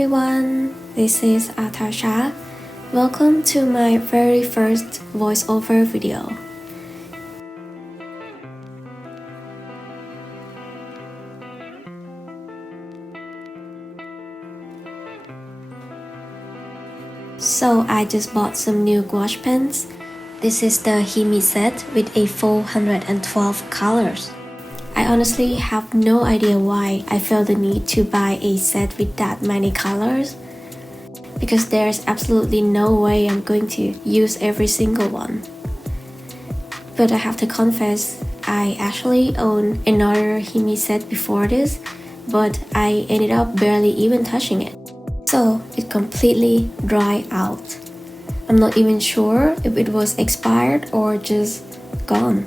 everyone, this is Atasha. Welcome to my very first voiceover video. So I just bought some new gouache pens. This is the Himi set with a full 112 colors. I honestly have no idea why I felt the need to buy a set with that many colors, because there's absolutely no way I'm going to use every single one. But I have to confess, I actually owned another Himi set before this, but I ended up barely even touching it. So it completely dried out. I'm not even sure if it was expired or just gone.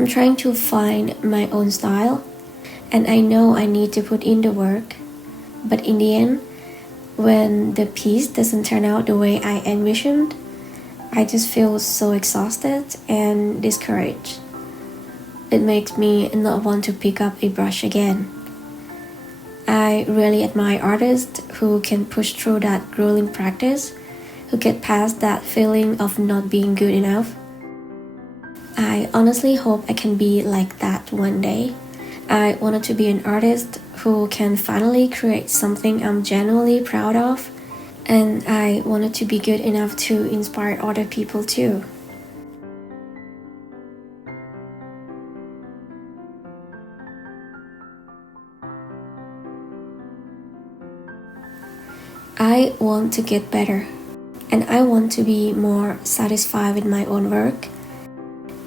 I'm trying to find my own style, and I know I need to put in the work. But in the end, when the piece doesn't turn out the way I envisioned, I just feel so exhausted and discouraged. It makes me not want to pick up a brush again. I really admire artists who can push through that grueling practice, who get past that feeling of not being good enough. I honestly hope I can be like that one day. I wanted to be an artist who can finally create something I'm genuinely proud of, and I wanted to be good enough to inspire other people too. I want to get better, and I want to be more satisfied with my own work.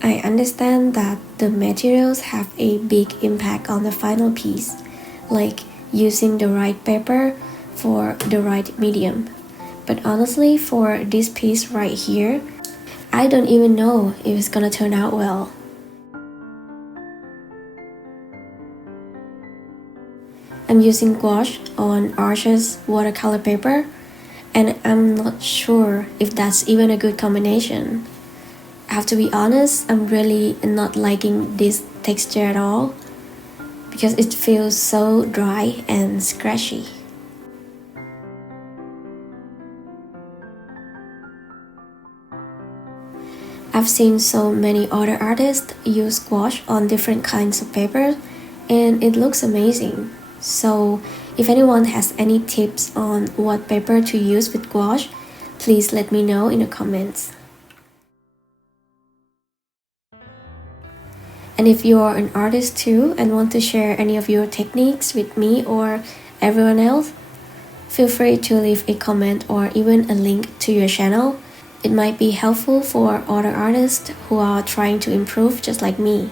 I understand that the materials have a big impact on the final piece, like using the right paper for the right medium. But honestly, for this piece right here, I don't even know if it's gonna turn out well. I'm using gouache on Arch's watercolor paper, and I'm not sure if that's even a good combination. I have to be honest, I'm really not liking this texture at all because it feels so dry and scratchy. I've seen so many other artists use gouache on different kinds of paper and it looks amazing. So if anyone has any tips on what paper to use with gouache, please let me know in the comments. And if you are an artist too and want to share any of your techniques with me or everyone else, feel free to leave a comment or even a link to your channel. It might be helpful for other artists who are trying to improve just like me.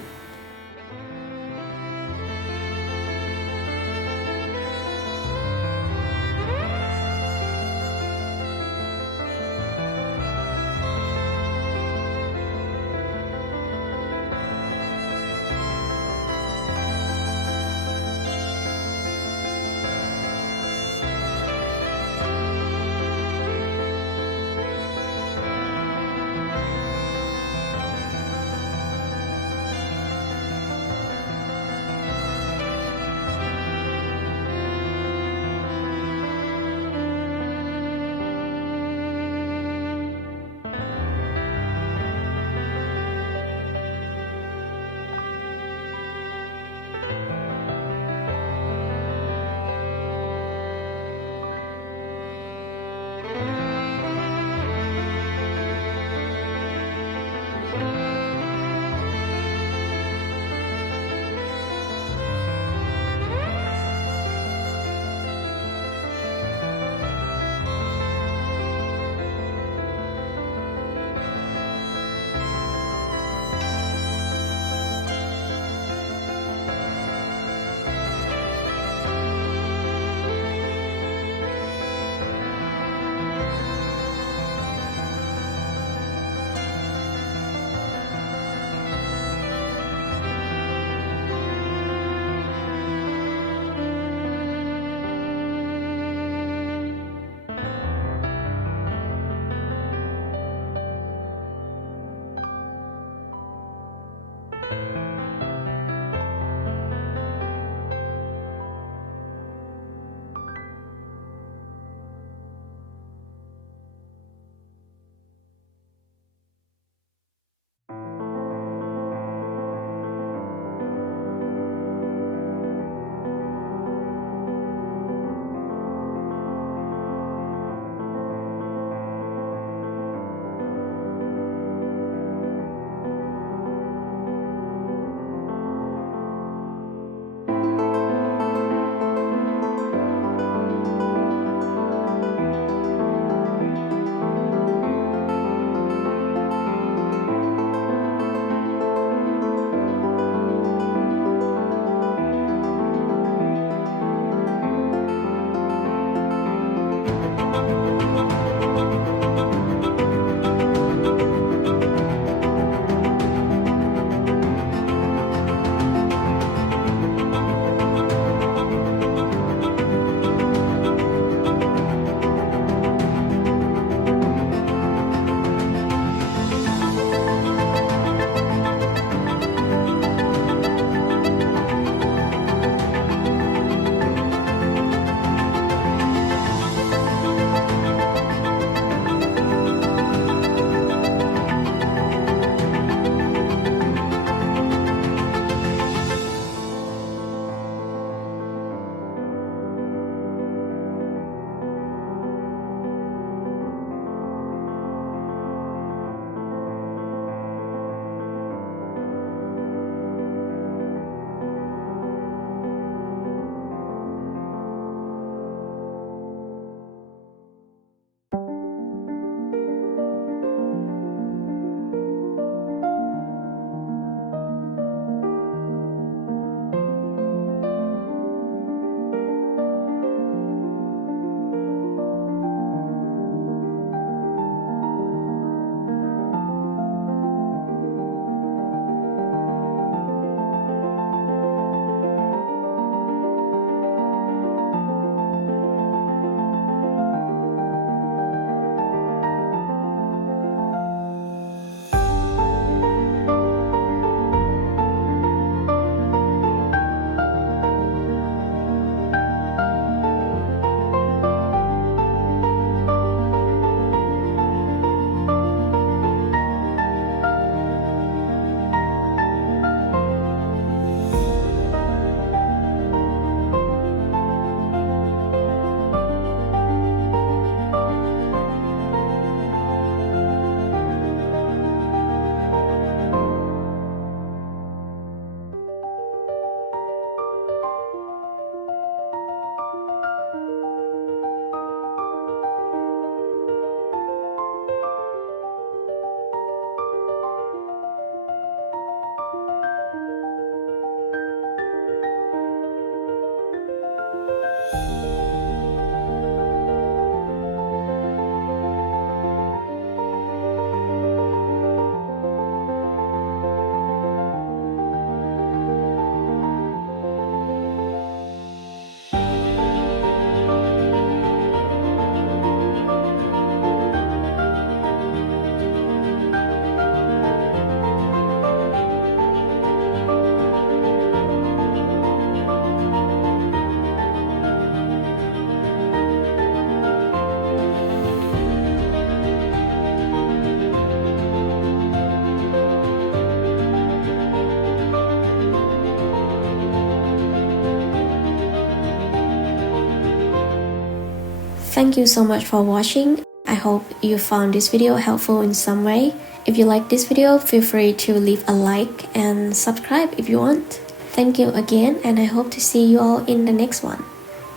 Thank you so much for watching. I hope you found this video helpful in some way. If you like this video, feel free to leave a like and subscribe if you want. Thank you again, and I hope to see you all in the next one.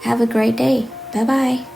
Have a great day. Bye bye.